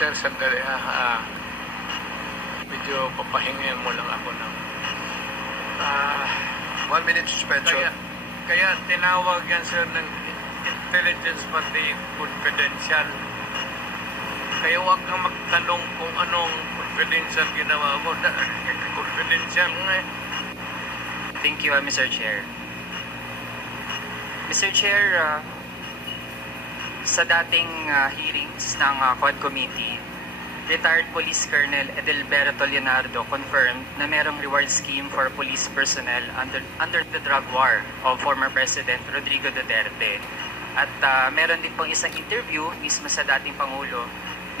Sir, sandali medyo papahingin mo lang ako ng 1 minute suspension. kaya tinawag yan, sir, ng intelligence pati confidential. Kaya huwag kang magtanong kung anong confidential ginawa mo. Confidential nga eh. Thank you, Mr. Chair. Mr. Chair, sa dating hearings ng Quad Committee, retired Police Colonel Edelberto Leonardo confirmed na merong reward scheme for police personnel under the drug war of former President Rodrigo Duterte. At meron din pong isang interview mismo sa dating Pangulo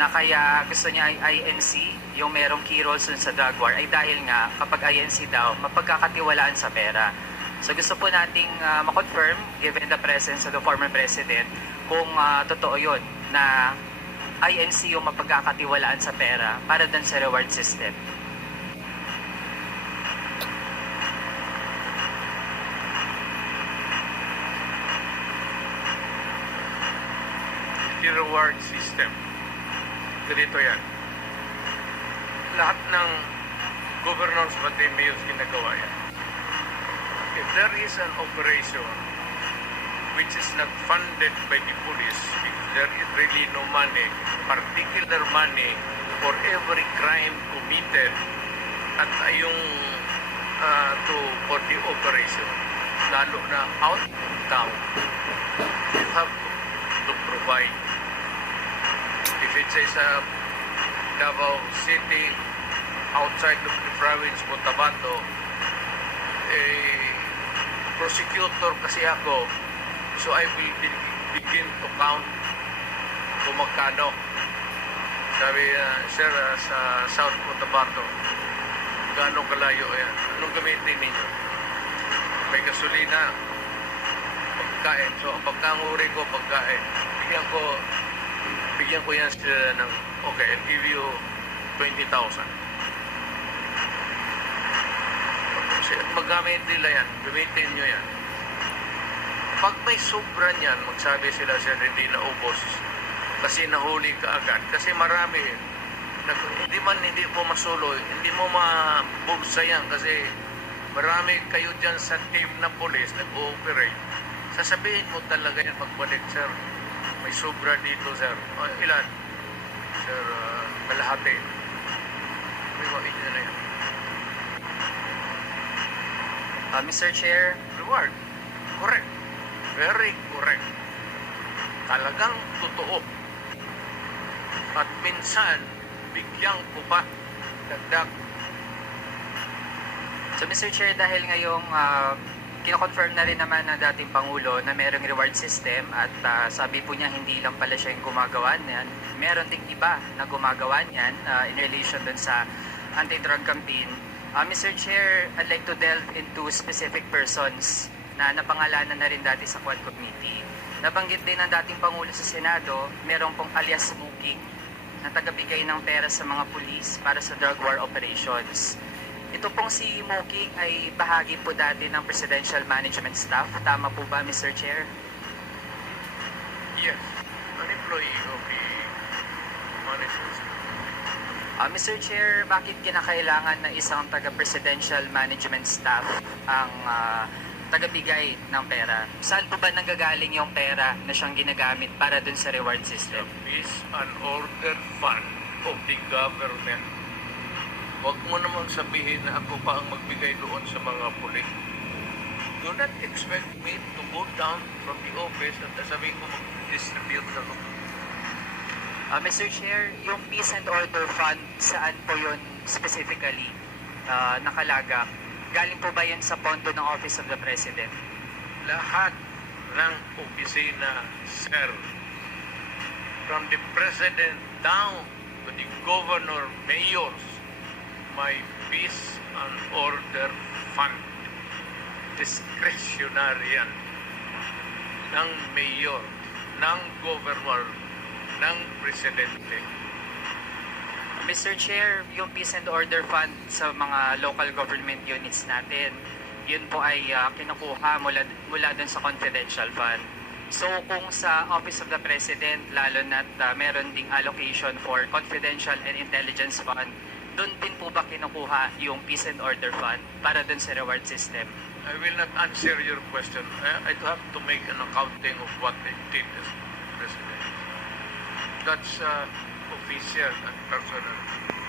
na kaya gusto niya ay INC, yung merong key roles sa drug war, ay dahil nga kapag INC daw, mapagkakatiwalaan sa pera. So gusto po nating ma-confirm, given the presence of the former President, kung totoo yun, na INC yung mapagkakatiwalaan sa pera para dun sa reward system. The reward system. Ganito yan. Lahat ng governors pati mayors ginagawa yan. If there is an operation which is not funded by the police, because there is really no money, particular money for every crime committed at yung for the operation, lalo na out of town, you have to provide. If it says Davao City, outside of the province, Cotabato, prosecutor kasi ako, so I will begin to count kung magkano. Sabi, sir, sa South Cotabato, gaano kalayo yan? Anong gamitin ninyo? May gasolina, pagkain. So, ang pagkanguri ko, pagkain. Bigyan ko yan sila ng, okay, I'll give you 20,000. Magamit nila yan, gamitin nyo yan. Pag may sobra niyan, magsabi sila, sir, hindi naubos kasi nahuli ka agad. Kasi marami, hindi mo masuloy, hindi mo mabulsa yan kasi marami kayo dyan sa team na police nag-ooperate. Sasabihin mo talaga yan magbalik, sir. May sobra dito, sir. O, ilan? Sir, kalahati. May mawin nyo na yan. Mr. Chair, Reward. Correct. Very correct. Talagang totoo. At minsan, bigyan ko pa dagdag. so Mr. Chair, dahil ngayong kino-confirm na rin naman ng dating Pangulo na merong reward system at sabi po niya hindi lang pala siya yung gumagawa niyan, meron ding iba na gumagawa niyan in relation dun sa anti-drug campaign. Mr. Chair, I'd like to delve into specific persons na napangalanan na rin dati sa Quad Committee. Nabanggit din ng dating Pangulo sa Senado, merong pong alias smoking na tagabigay ng pera sa mga pulis para sa drug war operations. Ito pong si Moking ay bahagi po dati ng Presidential Management Staff. Tama po ba, Mr. Chair? Yes. An employee of the management. Mr. Chair, bakit kinakailangan na isang taga-presidential management staff ang tagabigay ng pera? Saan po ba nanggagaling yung pera na siyang ginagamit para dun sa reward system? Is an order fund of the government. Huwag mo namang sabihin na ako pa ang magbigay doon sa mga pulis. Do not expect me to go down from the office at sabihin ko mag-distribute ako. Mr. Chair, yung Peace and Order Fund, saan po yun specifically nakalagak? Galing po ba yun sa pondo ng Office of the President? Lahat ng opisina, sir, from the President down to the Governor, Mayors, may Peace and Order Fund. Discretionary yan ng Mayor, ng Governor, ng Presidente. Mr. Chair, yung Peace and Order Fund sa mga local government units natin, yun po ay kinukuha mula dun sa confidential fund. So kung sa Office of the President, lalo na't meron ding allocation for confidential and intelligence fund, doon din po ba kinukuha yung Peace and Order Fund para doon sa reward system? I will not answer your question. I have to make an accounting of what I did as president. That's official and personal.